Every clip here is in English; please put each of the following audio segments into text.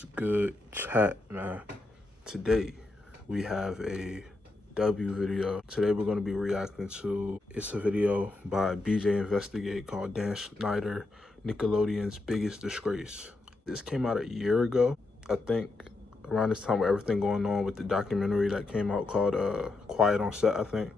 What's good, chat, man? Today we have a W video. Today we're going to be reacting to, it's a video by BJ Investigate called Dan Schneider, Nickelodeon's Biggest Disgrace. This came out a year ago, I think, around this time with everything going on with the documentary that came out called Quiet on Set, I think,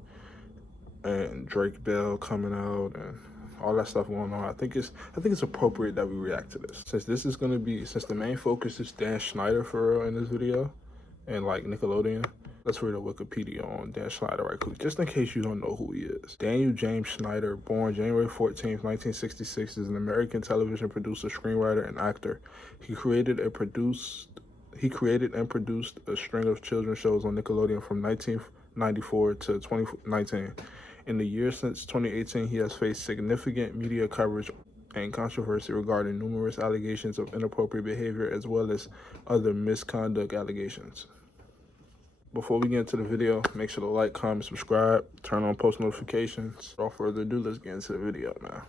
and Drake Bell coming out and all that stuff going on. I think it's appropriate that we react to this. Since the main focus is Dan Schneider for real in this video, and like Nickelodeon, let's read a Wikipedia on Dan Schneider right quick, just in case you don't know who he is. Daniel James Schneider, born January 14th, 1966, is an American television producer, screenwriter, and actor. He created and produced a string of children's shows on Nickelodeon from 1994 to 2019. In the years since 2018, he has faced significant media coverage and controversy regarding numerous allegations of inappropriate behavior as well as other misconduct allegations. Before we get into the video, make sure to like, comment, subscribe, turn on post notifications. Without further ado, let's get into the video now.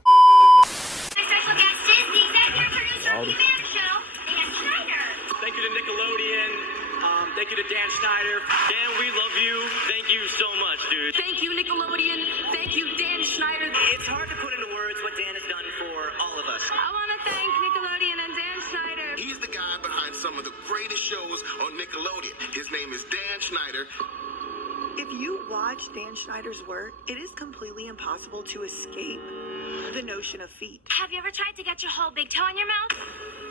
Special guest is the executive producer of the Man Show, Dan Schneider. Thank you to Nickelodeon. Thank you to Dan Schneider. Dan, we love you. Thank you so much, dude. Thank you, Nickelodeon. Thank you, Dan Schneider. It's hard to put into words what Dan has done for all of us. I want to thank Nickelodeon and Dan Schneider. He's the guy behind some of the greatest shows on Nickelodeon. His name is Dan Schneider. If you watch Dan Schneider's work, it is completely impossible to escape the notion of feet. Have you ever tried to get your whole big toe in your mouth?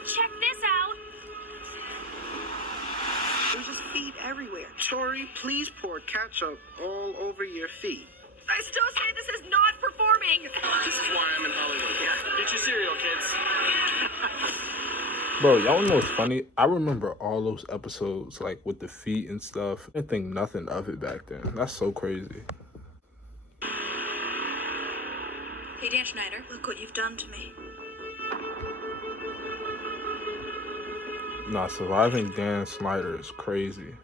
Check this out. There's just feet everywhere. Tori, please pour ketchup all over your feet. I still say this is not performing. This is why I'm in Hollywood. Get your cereal, kids. Bro, y'all know what's funny? I remember all those episodes, like, with the feet and stuff. I didn't think nothing of it back then. That's so crazy. Hey, Dan Schneider, look what you've done to me. Nah, surviving Dan Schneider is crazy.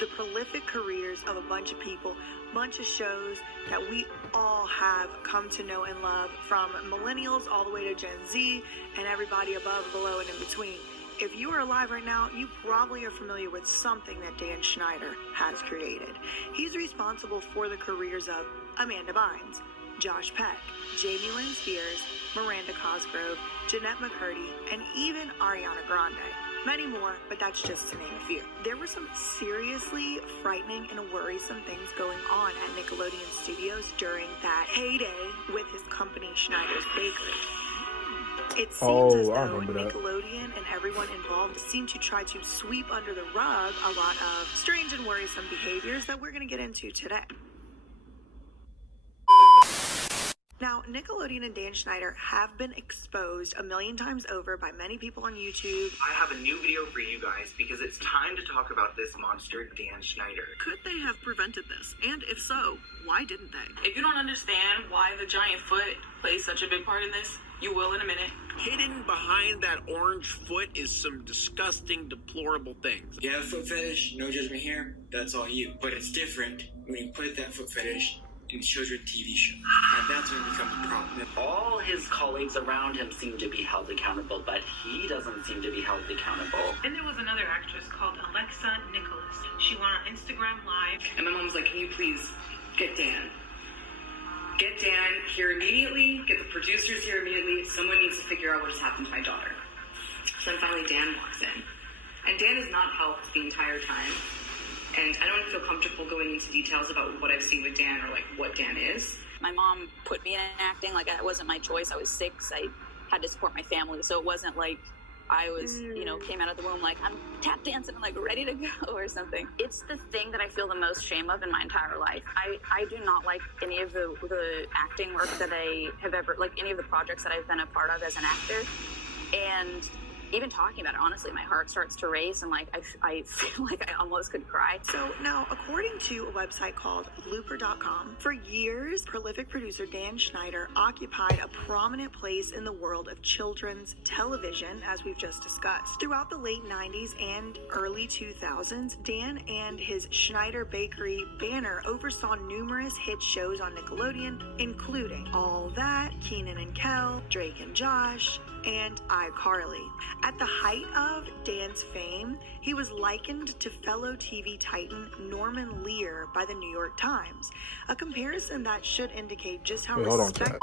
The prolific careers of a bunch of people, bunch of shows that we all have come to know and love, from millennials all the way to Gen Z and everybody above, below, and in between. If you are alive right now, you probably are familiar with something that Dan Schneider has created. He's responsible for the careers of Amanda Bynes, Josh Peck, Jamie Lynn Spears, Miranda Cosgrove, Jeanette McCurdy, and even Ariana Grande. Many more, but that's just to name a few. There were some seriously frightening and worrisome things going on at Nickelodeon Studios during that heyday with his company Schneider's Bakery. It seems as though Nickelodeon and everyone involved seem to try to sweep under the rug a lot of strange and worrisome behaviors that we're going to get into today. Now, Nickelodeon and Dan Schneider have been exposed a million times over by many people on YouTube. I have a new video for you guys because it's time to talk about this monster, Dan Schneider. Could they have prevented this? And if so, why didn't they? If you don't understand why the giant foot plays such a big part in this, you will in a minute. Hidden behind that orange foot is some disgusting, deplorable things. You have a foot fetish, no judgment here, that's all you. But it's different when you put that foot fetish in children's TV shows. And that's when it becomes a problem. All his colleagues around him seem to be held accountable, but he doesn't seem to be held accountable. And there was another actress called Alexa Nicholas. She went on Instagram Live. And my mom was like, can you please get Dan? Get Dan here immediately. Get the producers here immediately. Someone needs to figure out what has happened to my daughter. So then finally Dan walks in. And Dan has not helped the entire time. And I don't feel comfortable going into details about what I've seen with Dan or like what Dan is. My mom put me in acting like it wasn't my choice. I was 6. I had to support my family. So it wasn't like I was, came out of the womb like I'm tap dancing and like ready to go or something. It's the thing that I feel the most shame of in my entire life. I do not like any of the acting work that I have ever, like any of the projects that I've been a part of as an actor. And even talking about it, honestly, my heart starts to race and like I feel like I almost could cry. So now, according to a website called Looper.com, for years, prolific producer Dan Schneider occupied a prominent place in the world of children's television, as we've just discussed. Throughout the late 90s and early 2000s, Dan and his Schneider Bakery banner oversaw numerous hit shows on Nickelodeon, including All That, Kenan and Kel, Drake and Josh, and iCarly. At the height of Dan's fame, he was likened to fellow TV titan Norman Lear by the New York Times, a comparison that should indicate just how respected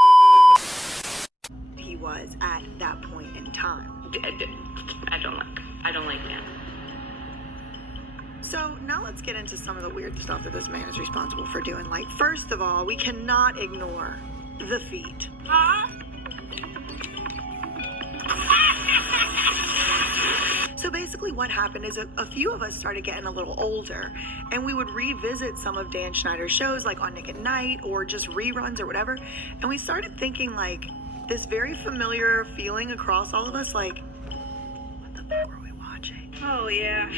he was at that point in time. I don't like Dan. So now let's get into some of the weird stuff that this man is responsible for doing. Like, first of all, we cannot ignore the feet. So basically what happened is a few of us started getting a little older, and we would revisit some of Dan Schneider's shows, like on Nick at Night or just reruns or whatever, and we started thinking like this very familiar feeling across all of us, like, what the fuck were we watching? Oh yeah.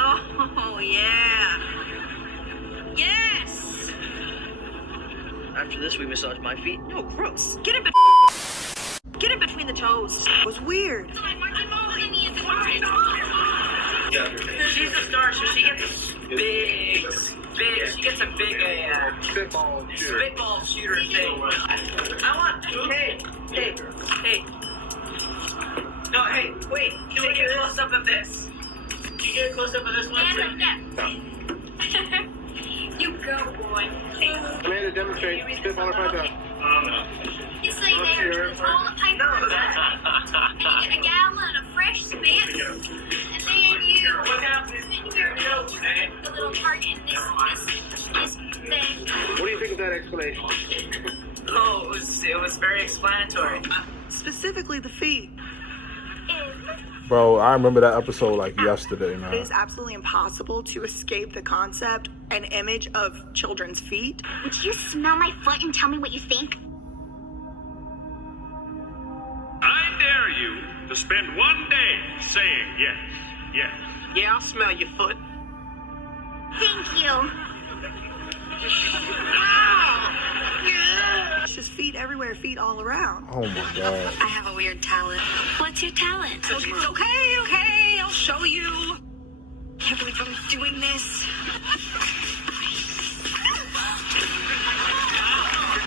Oh yeah. Yes. After this, we massage my feet. No, gross. Get in between the toes. It was weird. She's a star, so she gets big. She gets a big spitball shooter thing. I want. Hey. No, hey, wait. Can we get a close up of this? Can you get a close up of this one? You go, boy. Amanda, demonstrate. Spitball or pipe out. You see there, it's all the paper. And you get a gallon of fresh spit. And then you the little target in this thing. What do you think of that explanation? Oh, it was very explanatory. Specifically the feet. Bro, I remember that episode like yesterday, man. It is absolutely impossible to escape the concept and image of children's feet. Would you smell my foot and tell me what you think? I dare you to spend one day saying yes, yes. Yeah, I'll smell your foot. Thank you. It's just feet everywhere, feet all around. Oh my God. I have a weird talent. What's your talent? It's okay, I'll show you. Can't believe I'm doing this.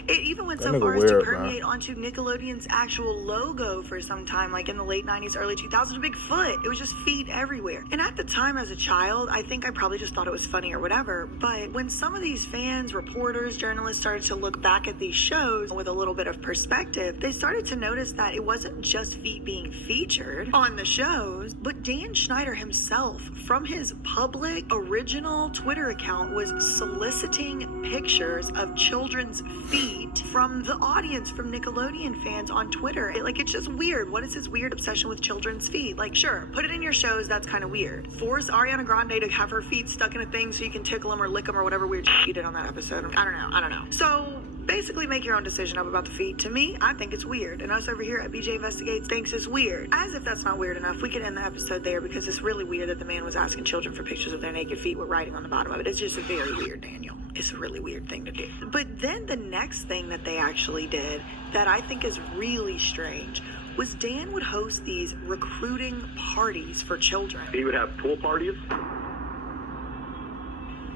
It even went That so nigga far as weird, to permeate onto Nickelodeon's actual logo for some time, like in the late 90s, early 2000s, a big foot. It was just feet everywhere. And at the time as a child, I think I probably just thought it was funny or whatever. But when some of these fans, reporters, journalists started to look back at these shows with a little bit of perspective, they started to notice that it wasn't just feet being featured on the shows, but Dan Schneider himself, from his public original Twitter account, was soliciting pictures of children's feet from the audience, from Nickelodeon fans on Twitter. It's just weird. What is his weird obsession with children's feet? Like, sure, put it in your shows, that's kind of weird. Force Ariana Grande to have her feet stuck in a thing so you can tickle them or lick them or whatever weird shit you did on that episode. I don't know. So basically make your own decision up about the feet. To me, I think it's weird, and us over here at BJ Investigates thinks it's weird. As if that's not weird enough, we could end the episode there because it's really weird that the man was asking children for pictures of their naked feet with writing on the bottom of it. It's just a very weird, Daniel. It's a really weird thing to do. But then the next thing that they actually did that I think is really strange was Dan would host these recruiting parties for children. He would have pool parties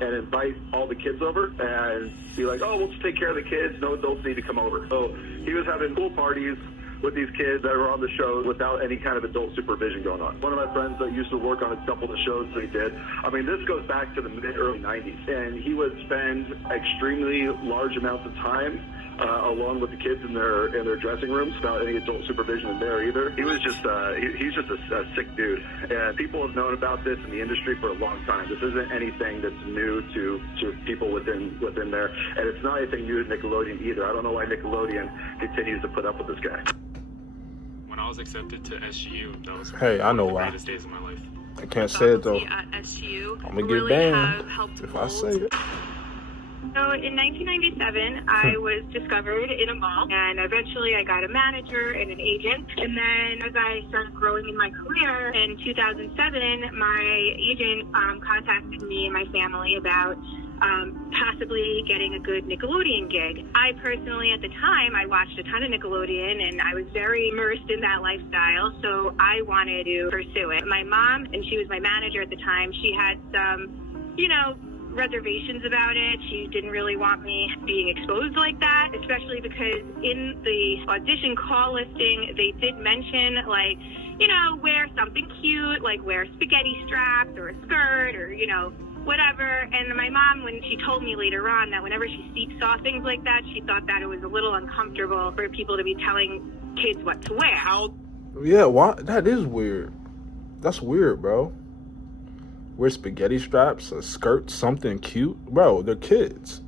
and invite all the kids over and be like, oh, we'll just take care of the kids. No adults need to come over. So he was having pool parties with these kids that were on the show without any kind of adult supervision going on. One of my friends that used to work on a couple of the shows that he did, I mean, this goes back to the mid-early 90s, and he would spend extremely large amounts of time along with the kids in their dressing rooms without any adult supervision in there either. He was just he's just a sick dude, and people have known about this in the industry for a long time. This isn't anything that's new to people within there, and it's not anything new to Nickelodeon either. I don't know why Nickelodeon continues to put up with this guy. When I was accepted to SGU, that was Hey, I know one of the why. greatest days of my life. I can't say it though. At SGU, I'm gonna get really banned have helped if I mold say it. So in 1997, I was discovered in a mall, and eventually I got a manager and an agent. And then as I started growing in my career, in 2007, my agent contacted me and my family about possibly getting a good Nickelodeon gig. I personally, at the time, I watched a ton of Nickelodeon, and I was very immersed in that lifestyle, so I wanted to pursue it. My mom, and she was my manager at the time, she had some, you know, reservations about it. She didn't really want me being exposed like that, especially because in the audition call listing, they did mention, like, you know, wear something cute, like wear spaghetti straps or a skirt or, you know, whatever. And my mom, when she told me later on that whenever she saw things like that, she thought that it was a little uncomfortable for people to be telling kids what to wear. Yeah, why? That is weird. That's weird, bro. Wear spaghetti straps, a skirt, something cute. Bro, they're kids.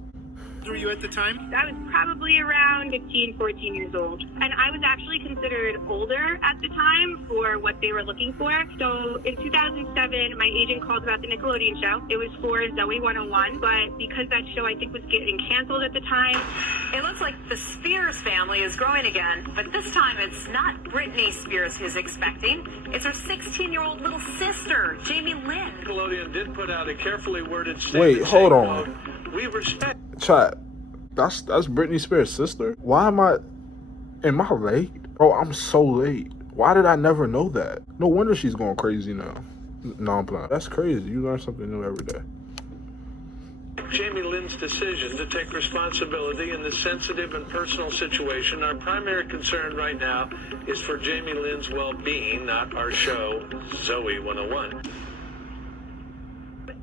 Were you at the time? I was probably around 15, 14 years old. And I was actually considered older at the time for what they were looking for. So in 2007, my agent called about the Nickelodeon show. It was for Zoe 101, but because that show I think was getting canceled at the time. It looks like the Spears family is growing again, but this time it's not Britney Spears who's expecting. It's her 16-year-old little sister, Jamie Lynn. Nickelodeon did put out a carefully worded statement. Wait, hold on. We respect. Chat, that's Britney Spears' sister? Why am I late? Bro, I'm so late. Why did I never know that? No wonder she's going crazy now. No, I'm playing. That's crazy. You learn something new every day. Jamie Lynn's decision to take responsibility in this sensitive and personal situation. Our primary concern right now is for Jamie Lynn's well-being, not our show, Zoe 101.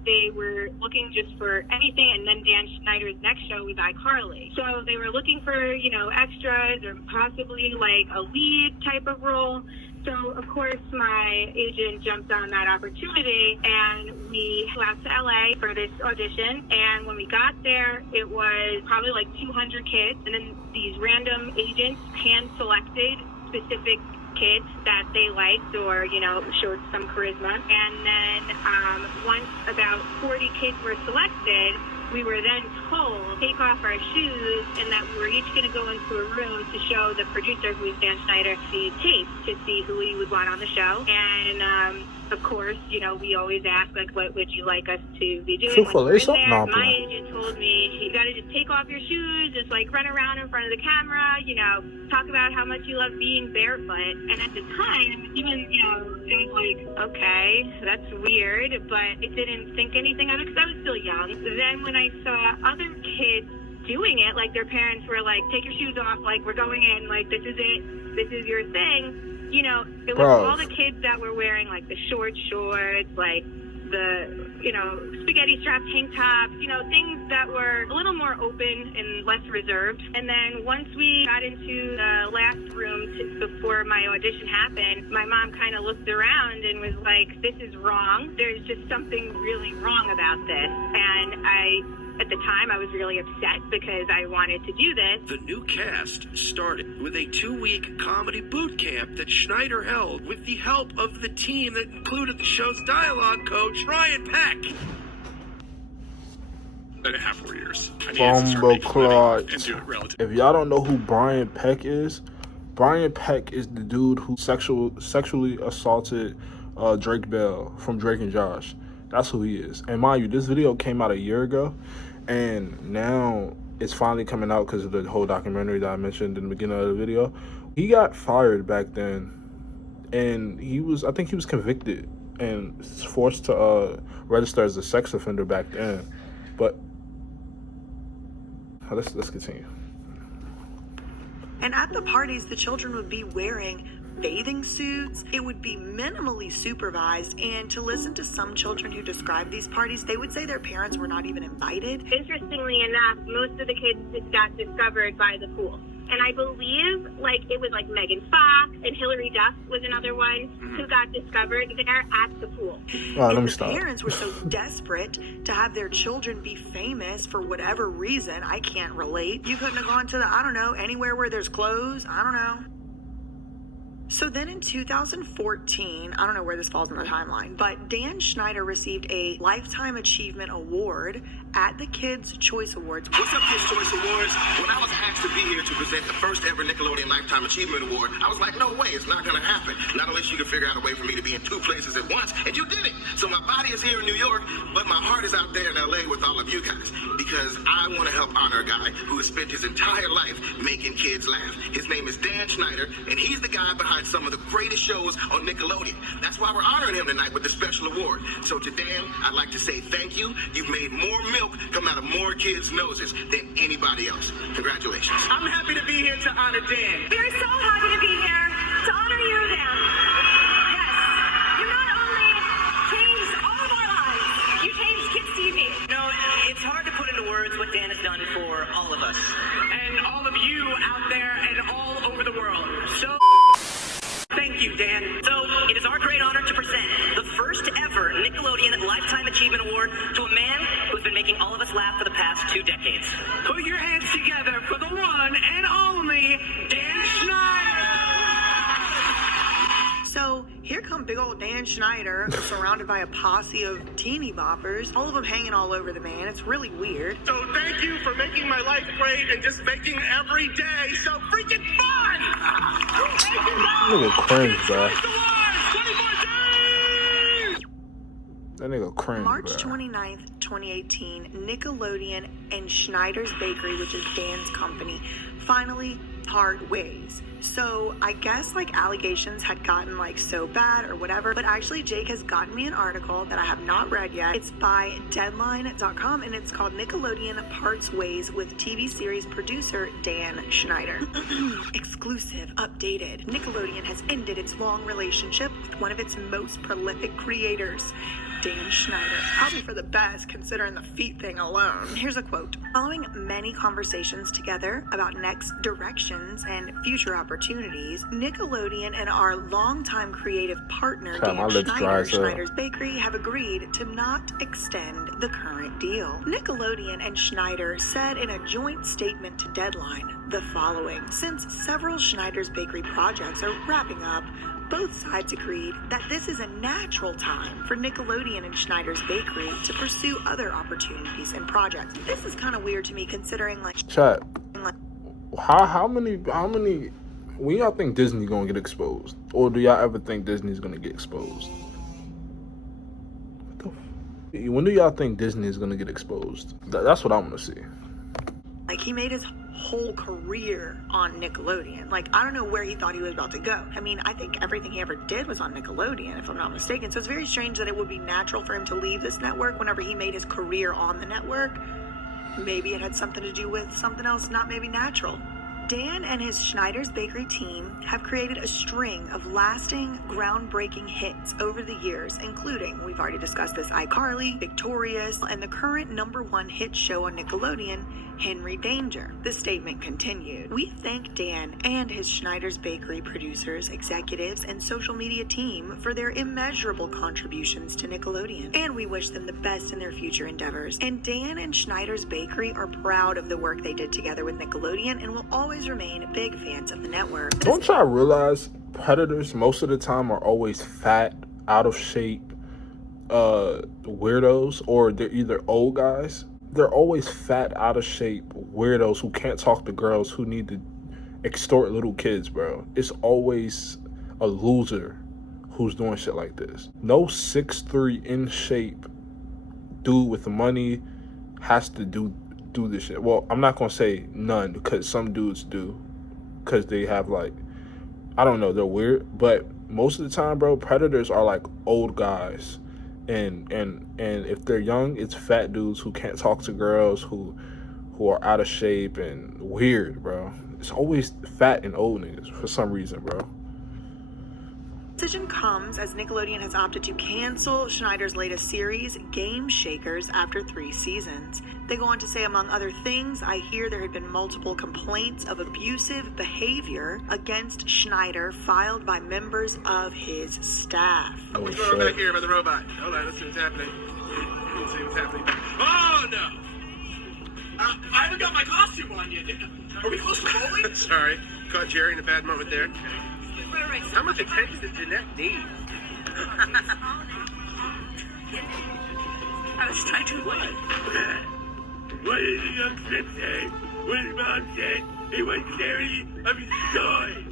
They were looking just for anything, and then Dan Schneider's next show was iCarly. So they were looking for, you know, extras or possibly like a lead type of role. So, of course, my agent jumped on that opportunity, and we flew out to LA for this audition. And when we got there, it was probably like 200 kids, and then these random agents hand-selected specific kids that they liked or, you know, showed some charisma. And then once about 40 kids were selected, we were then told to take off our shoes and that we were each going to go into a room to show the producer, who is Dan Schneider, the tape to see who we would want on the show. And of course, you know, we always ask, like, what would you like us to be doing? Truthful, when it's we're in there, something my agent told me, you got to just take off your shoes, just like run around in front of the camera, you know, talk about how much you love being barefoot. And at the time, even, you know, it was like, okay, that's weird, but I didn't think anything of it because I was still young. Then when I saw other kids doing it, like their parents were like, take your shoes off, like we're going in, like this is it, this is your thing. You know, it was all the kids that were wearing like the shorts, like the, you know, spaghetti strap tank tops, you know, things that were a little more open and less reserved. And then once we got into the last room before my audition happened, my mom kind of looked around and was like, this is wrong. There's just something really wrong about this. And at the time, I was really upset because I wanted to do this. The new cast started with a 2-week comedy boot camp that Schneider held with the help of the team that included the show's dialogue coach, Brian Peck. 3.5 years. I needed to start making money and do it relatively. If y'all don't know who Brian Peck is the dude who sexually assaulted Drake Bell from Drake and Josh. That's who he is. And mind you, this video came out a year ago, and now it's finally coming out because of the whole documentary that I mentioned in the beginning of the video. He got fired back then, and I think he was convicted and forced to register as a sex offender back then. But let's continue. And at the parties, the children would be wearing bathing suits. It would be minimally supervised, and to listen to some children who describe these parties, they would say their parents were not even invited. Interestingly enough, most of the kids got discovered by the pool. And I believe, like, it was like Megan Fox and Hillary Duff was another one who got discovered there at the pool. And the parents were so desperate to have their children be famous for whatever reason. I can't relate. You couldn't have gone to the, I don't know, anywhere where there's clothes. I don't know. So then in 2014, I don't know where this falls in the timeline, but Dan Schneider received a Lifetime Achievement Award at the Kids' Choice Awards. What's up, Kids' Choice Awards? When I was asked to be here to present the first ever Nickelodeon Lifetime Achievement Award, I was like, no way, it's not going to happen. Not unless you can figure out a way for me to be in two places at once, and you did it. So my body is here in New York, but my heart is out there in LA with all of you guys, because I want to help honor a guy who has spent his entire life making kids laugh. His name is Dan Schneider, and he's the guy behind some of the greatest shows on Nickelodeon. That's why we're honoring him tonight with this special award. So to Dan, I'd like to say thank you. You've made more milk come out of more kids' noses than anybody else. Congratulations. I'm happy to be here to honor Dan. We're so happy to be here to honor you, Dan. Yes, you not only changed all of our lives, you changed kids' TV. No, it's hard to put into words what Dan has done for all of us. And all of you out there and all over the world. So thank you, Dan. So, it is our great honor to present the first ever Nickelodeon Lifetime Achievement Award to a man who's been making all of us laugh for the past 2 decades. Put your hands together for the one and only Dan Schneider. So here come big old Dan Schneider, surrounded by a posse of teeny boppers, all of them hanging all over the man. It's really weird. So thank you for making my life great and just making every day so freaking fun! Nigga cringe, bro. That nigga cringe, March bro. 29th, 2018, Nickelodeon and Schneider's Bakery, which is Dan's company, finally part ways. So I guess like allegations had gotten like so bad or whatever, but actually Jake has gotten me an article that I have not read yet. It's by Deadline.com and it's called Nickelodeon Parts Ways with TV series producer Dan Schneider. Exclusive, updated. Nickelodeon has ended its long relationship with one of its most prolific creators, Dan Schneider. Probably for the best, considering the feet thing alone. Here's a quote. Following many conversations together about next directions and future opportunities, Nickelodeon and our longtime creative partner, Dan Schneider, Schneider's Bakery, have agreed to not extend the current deal. Nickelodeon and Schneider said in a joint statement to Deadline the following. Since several Schneider's Bakery projects are wrapping up, both sides agreed that this is a natural time for Nickelodeon and Schneider's Bakery to pursue other opportunities and projects. This is kind of weird to me considering like... Chat. How many... When y'all think Disney gonna get exposed? Or do y'all ever think Disney's gonna get exposed? When do y'all think Disney is gonna get exposed? That's what I want to see. Like, he made his whole career on Nickelodeon. Like, I don't know where he thought he was about to go. I mean, I think everything he ever did was on Nickelodeon, if I'm not mistaken. So it's very strange that it would be natural for him to leave this network whenever he made his career on the network. Maybe it had something to do with something else, not maybe natural. Dan and his Schneider's Bakery team have created a string of lasting, groundbreaking hits over the years, including, we've already discussed this, iCarly, Victorious, and the current #1 hit show on Nickelodeon, Henry Danger. The statement continued. We thank Dan and his Schneider's Bakery producers, executives, and social media team for their immeasurable contributions to Nickelodeon, and we wish them the best in their future endeavors. And Dan and Schneider's Bakery are proud of the work they did together with Nickelodeon and will always remain big fans of the network. Don't y'all realize predators most of the time are always fat, out of shape, weirdos, or they're either old guys? They're always fat, out of shape weirdos who can't talk to girls, who need to extort little kids, bro. It's always a loser who's doing shit like this. No 6'3" in shape dude with the money has to do this shit. Well, I'm not gonna say none, because some dudes do, because they have like, I don't know, they're weird. But most of the time, bro, predators are like old guys. And if they're young, it's fat dudes who can't talk to girls, who are out of shape and weird, bro. It's always fat and old niggas for some reason, bro. Decision comes as Nickelodeon has opted to cancel Schneider's latest series, Game Shakers, after 3 seasons. They go on to say, among other things, I hear there had been multiple complaints of abusive behavior against Schneider filed by members of his staff. What's going on back here by the robot? Hold on, let's see what's happening. Let's see what's happening. Oh, no! I haven't got my costume on yet. Are we close to bowling? Sorry, caught Jerry in a bad moment there. How much attention did Jeanette need? I was trying to What? What did the young strip say? What did Mom say? He was charity of his joy.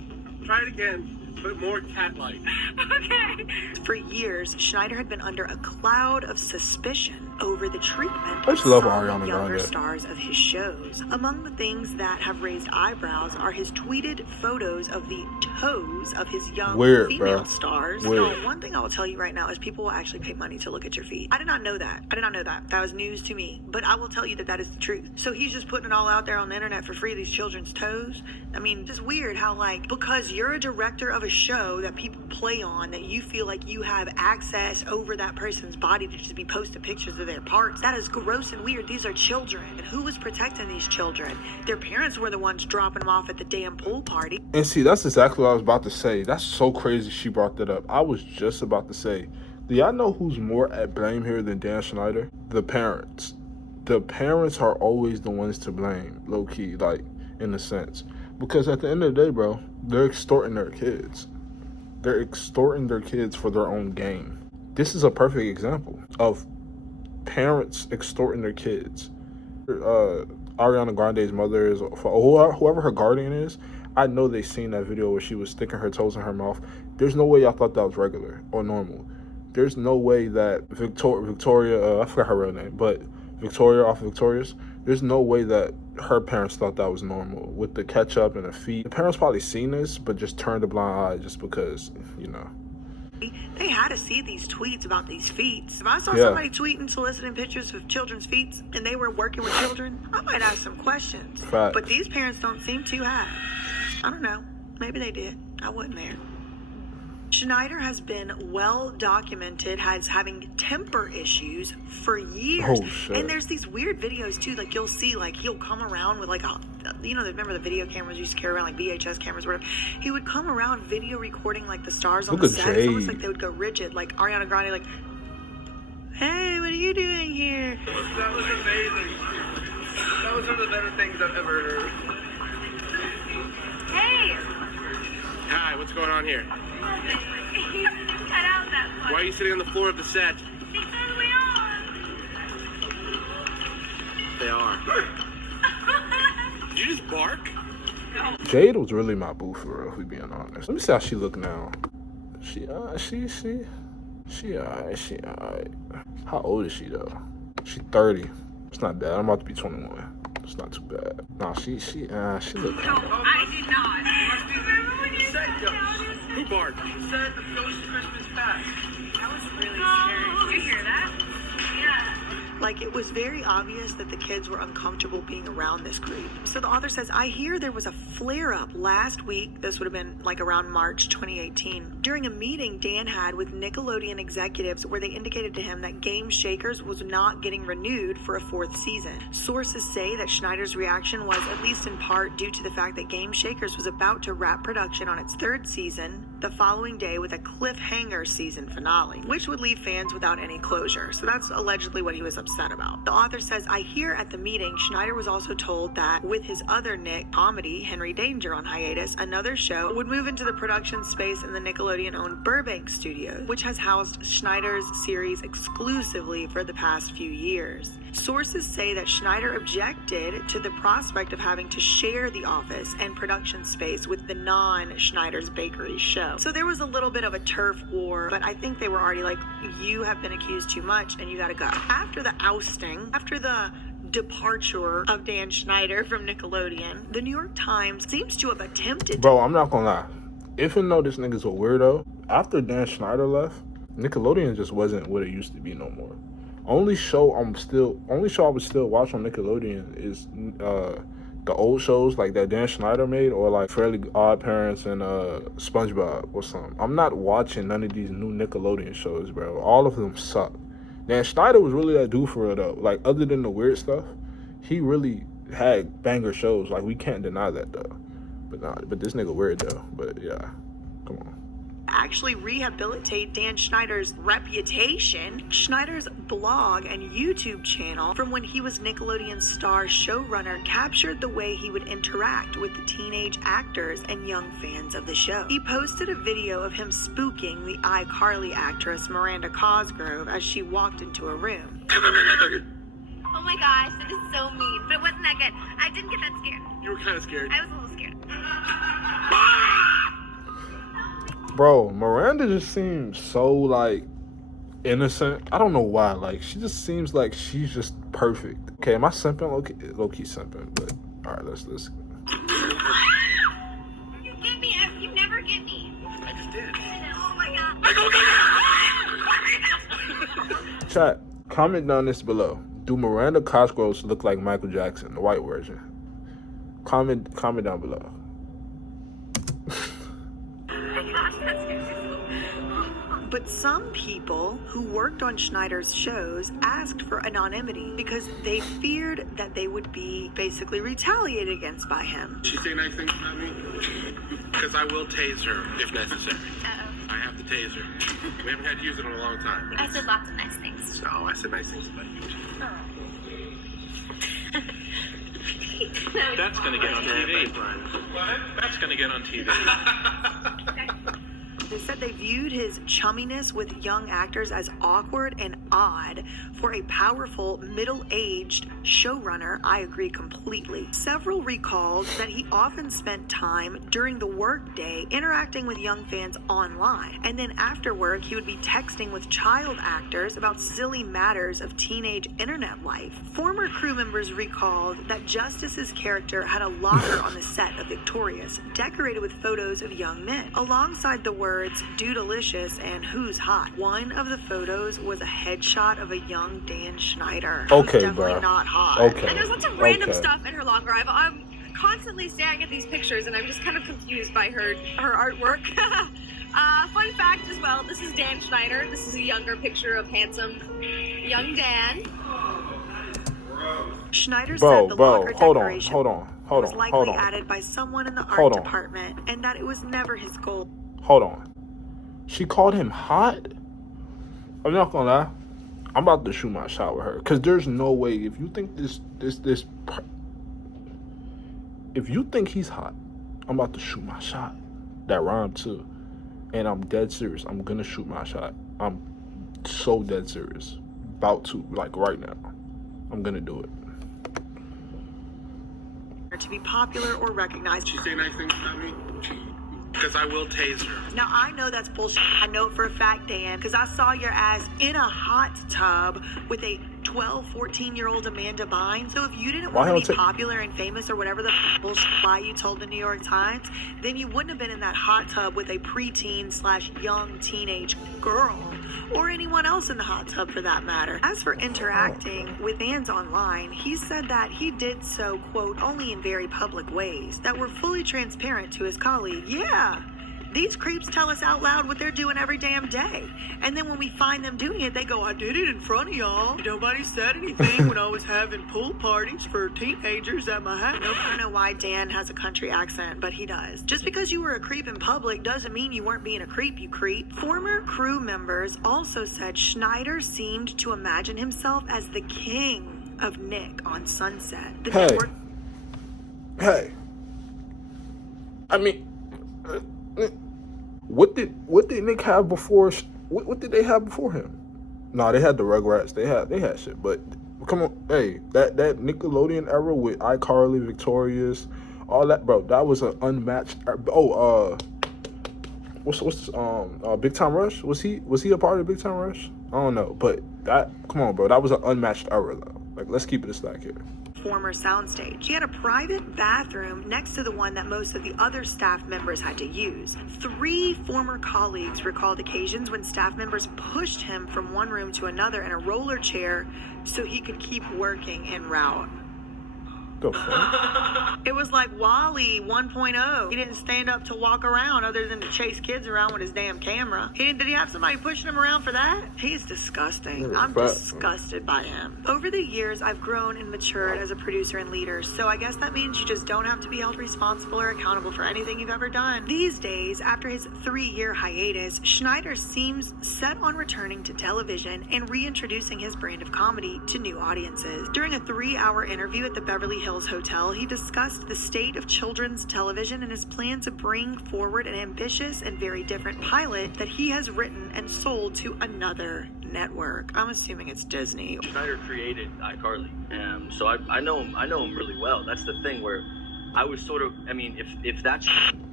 Try it again, but more cat-like. Okay. For years, Schneider had been under a cloud of suspicion over the treatment I of just love some Ariana younger Grande. stars of his shows. Among the things that have raised eyebrows are his tweeted photos of the toes of his young Weird, female bro. stars. Weird. Now, one thing I will tell you right now is people will actually pay money to look at your feet. I did not know that. That was news to me. But I will tell you that that is the truth. So he's just putting it all out there on the internet for free, these children's toes. I mean, it's weird how, like, because you're a director of a show that people play on, that you feel like you have access over that person's body to just be posting pictures of their parts. That is gross and weird. These are children. And who was protecting these children? Their parents were the ones dropping them off at the damn pool party. And see, that's exactly what I was about to say. That's so crazy she brought that up. I was just about to say, do y'all know who's more at blame here than Dan Schneider? The parents. The parents are always the ones to blame, low-key, like, in a sense. Because at the end of the day, bro, they're extorting their kids. They're extorting their kids for their own gain. This is a perfect example of parents extorting their kids. Ariana Grande's mother is, whoever her guardian is, I know they seen that video where she was sticking her toes in her mouth. There's no way y'all thought that was regular or normal. There's no way that Victoria, I forgot her real name, but Victoria off of Victorious, there's no way that her parents thought that was normal with the ketchup and the feet. The parents probably seen this, but just turned a blind eye just because, you know. They had to see these tweets about these feet. If I saw somebody tweeting soliciting pictures of children's feet and they were working with children, I might ask some questions. Fact. But these parents don't seem to have. I don't know. Maybe they did. I wasn't there. Schneider has been well documented as having temper issues for years. Oh, shit. And there's these weird videos too, like you'll see, like he'll come around with like a, you know, remember the video cameras used to carry around, like VHS cameras, whatever. He would come around video recording like the stars on Look the at set. It's almost Jade. like they would go rigid, like Ariana Grande, like, hey, what are you doing here? That was amazing. That was one of the better things I've ever heard. Hey! Hi, what's going on here? Cut out that part. Why are you sitting on the floor of the set? Because we are. They are. Did you just bark? Jade was really my boo for real, if we being honest. Let me see how she look now. She alright. How old is she though? She 30. It's not bad. I'm about to be 21. It's not too bad. Nah, she look. No, I did not. Remember when you said Who barked? You said the Ghost Christmas Past. That was really scary. Did you hear that? Yeah. Like, it was very obvious that the kids were uncomfortable being around this group. So the author says, I hear there was a flare-up last week. This would have been like around March 2018. During a meeting Dan had with Nickelodeon executives where they indicated to him that Game Shakers was not getting renewed for a 4th season. Sources say that Schneider's reaction was at least in part due to the fact that Game Shakers was about to wrap production on its 3rd season the following day with a cliffhanger season finale, which would leave fans without any closure. So that's allegedly what he was upset about. The author says, I hear at the meeting, Schneider was also told that with his other Nick comedy, Henry Danger, on hiatus, another show would move into the production space in the Nickelodeon-owned Burbank studio, which has housed Schneider's series exclusively for the past few years. Sources say that Schneider objected to the prospect of having to share the office and production space with the non-Schneider's Bakery show. So there was a little bit of a turf war, but I think they were already like, you have been accused too much and you gotta go. After the ousting, after the departure of Dan Schneider from Nickelodeon, the New York Times seems to have attempted. Bro, I'm not gonna lie. Even though this nigga's a weirdo, after Dan Schneider left, Nickelodeon just wasn't what it used to be no more. Only show I would still watch on Nickelodeon is the old shows like that Dan Schneider made, or like Fairly Odd Parents and SpongeBob or something. I'm not watching none of these new Nickelodeon shows, bro. All of them suck. Dan Schneider was really that dude for real though. Like, other than the weird stuff, he really had banger shows. Like, we can't deny that though. But this nigga weird though. But yeah, come on. actually rehabilitate Dan Schneider's reputation. Schneider's blog and YouTube channel from when he was Nickelodeon star showrunner captured the way he would interact with the teenage actors and young fans of the show. He posted a video of him spooking the iCarly actress Miranda Cosgrove as she walked into a room. Oh my gosh, that is so mean. But it wasn't that good. I didn't get that scared. You were kind of scared. I was a little scared. Bro, Miranda just seems so, like, innocent. I don't know why. Like, she just seems like she's just perfect. Okay, am I simping? Low-key simping, but alright, let's You get me. You never get me. I just did. Oh my god. Chat, comment down this below. Do Miranda Cosgroves look like Michael Jackson, the white version? Comment down below. But some people who worked on Schneider's shows asked for anonymity because they feared that they would be basically retaliated against by him. She say nice things about me? Because I will tase her if necessary. I have the taser. We haven't had to use it in a long time. I said lots of nice things. So I said nice things about you. That's gonna get on TV. That's gonna get on TV. They said they viewed his chumminess with young actors as awkward and odd. For a powerful, middle-aged showrunner, I agree completely. Several recalled that he often spent time during the workday interacting with young fans online. And then after work, he would be texting with child actors about silly matters of teenage internet life. Former crew members recalled that Justice's character had a locker on the set of Victorious, decorated with photos of young men, alongside the words "Dudelicious" and "Who's hot." One of the photos was a headshot of a young Dan Schneider. Okay, definitely bro. not hot. Okay. And there's lots of random stuff in her locker. I'm constantly staring at these pictures, and I'm just kind of confused by her artwork. Fun fact as well, this is Dan Schneider. This is a younger picture of handsome young Dan. Schneider said the locker decoration was likely hold on. added by someone in the art department, and that it was never his goal. Hold on. She called him hot? I'm not gonna lie. I'm about to shoot my shot with her. Because there's no way, if you think if you think he's hot, I'm about to shoot my shot. That rhymed too. And I'm dead serious. I'm gonna shoot my shot. I'm so dead serious. About to, like right now. I'm gonna do it. To be popular or recognized. She say nice things about me? Because I will tase her. Now, I know that's bullshit. I know it for a fact, Dan, because I saw your ass in a hot tub with a 12, 14-year-old Amanda Bynes. So if you didn't want to be popular and famous or whatever the bullshit lie you told the New York Times, then you wouldn't have been in that hot tub with a preteen/young teenage girl. Or anyone else in the hot tub for that matter. As for interacting with fans online, he said that he did so, quote, only in very public ways that were fully transparent to his colleague. Yeah, these creeps tell us out loud what they're doing every damn day. And then when we find them doing it, they go, I did it in front of y'all. Nobody said anything when I was having pool parties for teenagers at my house. I don't know why Dan has a country accent, but he does. Just because you were a creep in public doesn't mean you weren't being a creep, you creep. Former crew members also said Schneider seemed to imagine himself as the king of Nick on Sunset. Hey. I mean... What did Nick have before? What did they have before him? Nah, they had the Rugrats. They had shit. But come on, hey, that Nickelodeon era with iCarly, Victorious, all that, bro. That was an unmatched. What's Big Time Rush? Was he a part of Big Time Rush? I don't know, but come on, bro. That was an unmatched era though. Like, let's keep it a stack here. Former soundstage. He had a private bathroom next to the one that most of the other staff members had to use. 3 former colleagues recalled occasions when staff members pushed him from one room to another in a roller chair so he could keep working en route. The fuck? It was like Wall-E 1.0. He didn't stand up to walk around other than to chase kids around with his damn camera. Did he have somebody pushing him around for that? He's disgusting. I'm disgusted by him. Over the years, I've grown and matured as a producer and leader, so I guess that means you just don't have to be held responsible or accountable for anything you've ever done. These days, after his 3-year hiatus, Schneider seems set on returning to television and reintroducing his brand of comedy to new audiences. During a 3-hour interview at the Beverly Hills Hotel, he discussed the state of children's television and his plan to bring forward an ambitious and very different pilot that he has written and sold to another network. I'm assuming it's Disney. Schneider created iCarly, so I know him really well. That's the thing where I was sort of, I mean, if that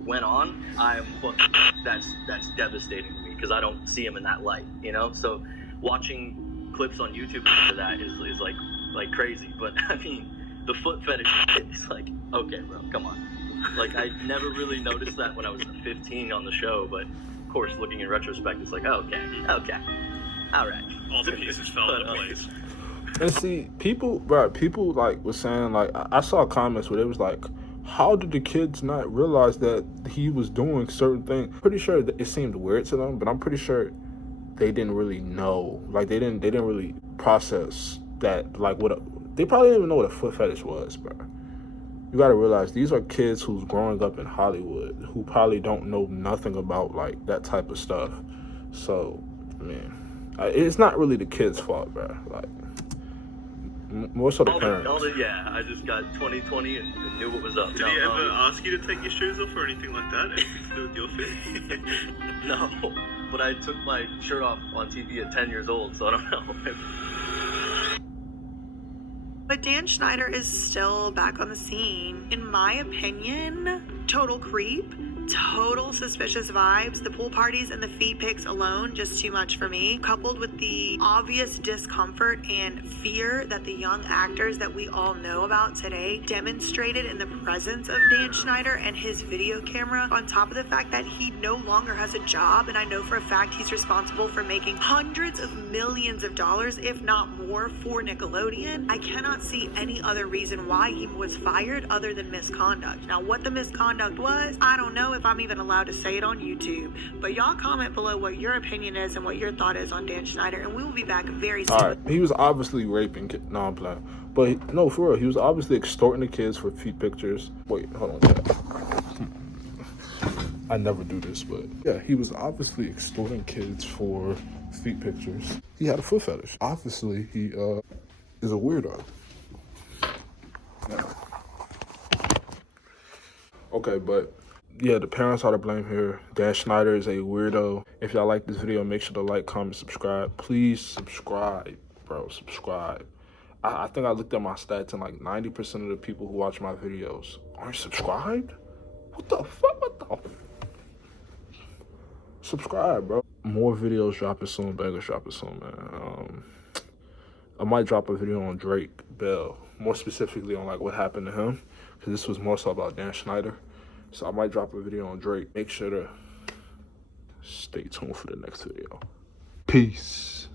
went on, that's devastating to me because I don't see him in that light, you know. So watching clips on YouTube for that is like crazy. But I mean, the foot fetish is like, okay, bro, come on. Like, I never really noticed that when I was 15 on the show, but of course, looking in retrospect, it's like, okay, all right. All the pieces fell into place. And see, people like was saying, like, I saw comments where it was like, how did the kids not realize that he was doing certain things? Pretty sure that it seemed weird to them, but I'm pretty sure they didn't really know. Like, they didn't really process that. Like, they probably didn't even know what a foot fetish was, bro. You gotta realize these are kids who's growing up in Hollywood who probably don't know nothing about like that type of stuff. So, man, it's not really the kids' fault, bro. Like, more so the parents. I just got 2020 and knew what was up. Did he ever ask you to take your shoes off or anything like that? Anything to do with your fit? No, but I took my shirt off on TV at 10 years old, so I don't know. But Dan Schneider is still back on the scene. In my opinion, total creep, total suspicious vibes. The pool parties and the feet pics alone, just too much for me. Coupled with the obvious discomfort and fear that the young actors that we all know about today demonstrated in the presence of Dan Schneider and his video camera, on top of the fact that he no longer has a job, and I know for a fact he's responsible for making hundreds of millions of dollars, if not more, for Nickelodeon. I cannot see any other reason why he was fired other than misconduct. Now, what the misconduct was, I don't know if I'm even allowed to say it on YouTube, but y'all comment below what your opinion is and what your thought is on Dan Schneider, and we will be back very soon. Alright, he was obviously raping kids. No, I'm playing. But no, for real, he was obviously extorting the kids for feet pictures. Wait, hold on, yeah. I never do this, but yeah, he was obviously extorting kids for feet pictures. He had a foot fetish. Obviously, he is a weirdo. Yeah. Okay, but yeah, the parents are to blame here. Dan Schneider is a weirdo. If y'all like this video, make sure to like, comment, subscribe. Please subscribe, bro. Subscribe. I think I looked at my stats and like 90% of the people who watch my videos aren't subscribed. What the fuck? What the? Subscribe, bro. More videos dropping soon. Bangers dropping soon, man. I might drop a video on Drake Bell, more specifically on like what happened to him, because this was more so about Dan Schneider. So I might drop a video on Drake. Make sure to stay tuned for the next video. Peace.